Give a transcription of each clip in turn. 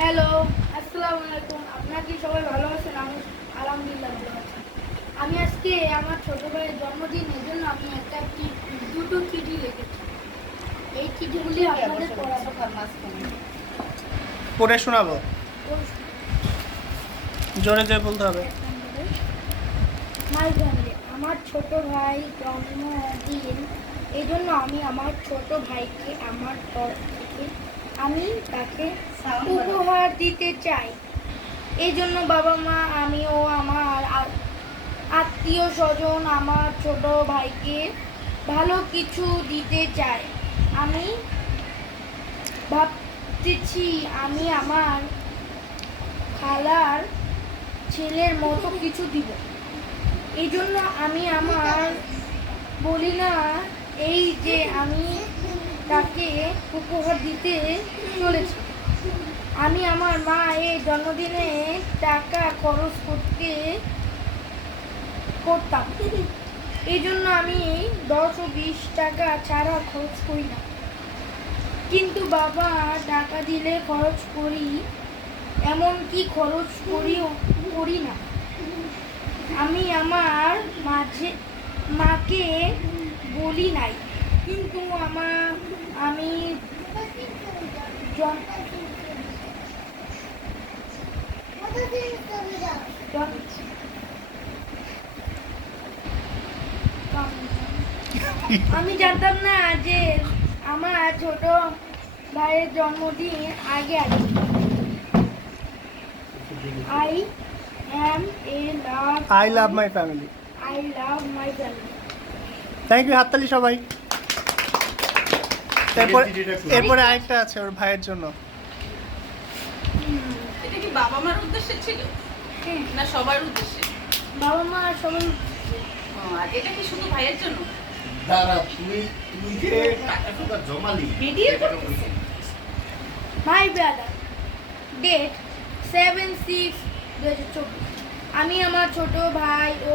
Hello আসসালামু আলাইকুম। আপনারা কি সবাই ভালো আছেন? আমি আলহামদুলিল্লাহ ভালো আছি। আমি আজকে আমার ছোট ভাইয়ের জন্মদিন এই জন্য আমি একটা কি- দুটো চিঠি লিখেছি এই চিঠিগুলি আপনাদের পড়াবো। পড়ে শোনাবো? জোরে জোরে বলতে হবে। মাই ফ্যামিলি আমার ছোট ভাই জন্মদিন এই জন্য আমি আমার ছোট ভাইকে আমার তরফ থেকে আমি তাকে উপহার দিতে চাই। এই জন্য বাবা মা আমি ও আমার আত্মীয় স্বজন, আমার ছোট ভাইকে ভালো কিছু দিতে চাই। আমি ভাবতেছি আমি আমার খালার ছেলের মতো কিছু দিব। এই জন্য আমি আমার বলি না, এই যে আমি তাকে উপহার দিতে চলেছি। আমি আমার মায়ের জন্মদিনে টাকা খরচ করতে করতাম। এই জন্য আমি দশ ও বিশ টাকা ছাড়া খরচ করি না। কিন্তু বাবা টাকা দিলে খরচ করি, এমনকি খরচ করিও, করি না। আমি আমার মাঝে, মাকে বলি নাই। কিন্তু আমার আমি আমি জানতাম না যে আমার ছোট ভাইয়ের জন্মদিন আগে আছে। I am a love I love my family I love my family thank you হাততালি সবাই। এরপর এরপরে আরেকটা আছে ওর ভাইয়ের জন্য। এটা কি বাবা মার উদ্দেশ্যে ছিল? না সবার উদ্দেশ্যে? বাবা মা সবাই ও, আর এটা কি শুধু ভাইয়ের জন্য? দাঁড়া তুই তুই যে টাকা জমালি my brother date seven six দু হাজার চব্বিশ। আমি আমার ছোট ভাই ও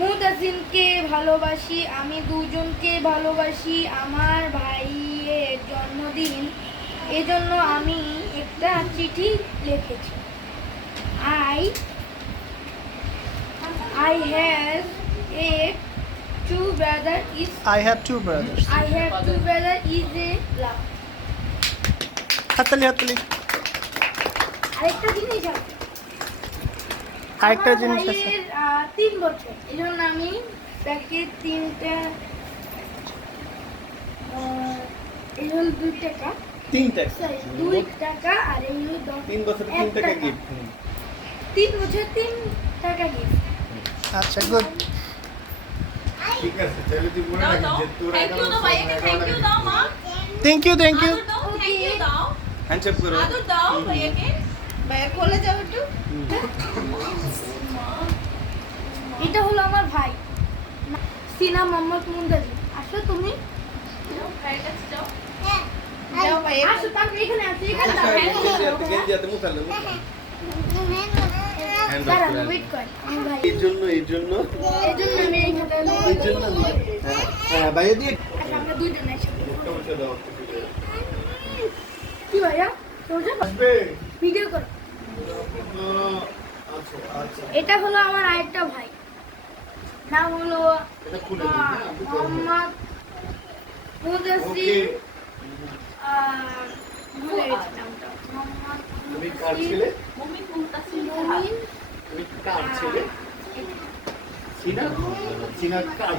মুতাসিমকে ভালোবাসি আমি দুজনকে ভালোবাসি আমার ভাইয়ের জন্মদিন। এজন্য আমি একটা চিঠি লিখেছি। I I have a two brother is I have two brothers I have two brother is a love. হাততালি হাততালি। আরেকটা জিনিস আছে। আরেকটা জিনিস আছে। ভাইয়ের, তিন বছর। এই জন্য আমি তাকে তিনটা এই হল দুই টাকা। তিনটা সরি দুই টাকা আর এই হল তিন বছর তিন টাকা। গিফট তিন বছর তিন টাকা গিফট আচ্ছা গুড ঠিক আছে তাহলে তুই দাও যে তোর থ্যাংক ইউ দাও থ্যাংক ইউ দাও মা। থ্যাংক ইউ থ্যাংক ইউ দাও থ্যাংক ইউ দাও। হ্যান্ডশেক করো আদর দাও ভাইয়াকে। ভাইয়া খোলে যাও একটু। এটা হলো আমার ভাই। সিনা মোহাম্মদ মুন্দাজি আসো তুমি। বাইরে কি ভাইয়া? ভিডিও করো। আচ্ছা আচ্ছা এটা হলো আমার আরেকটা ভাই। নাম হলো এটা খুলে দিন হ্যাঁ। মোহাম্মদ মুদাসির ভুলে গেছি নামটা। মোহাম্মদ তুমি কার মুদাসির ছেলে? সিনা সিনা কার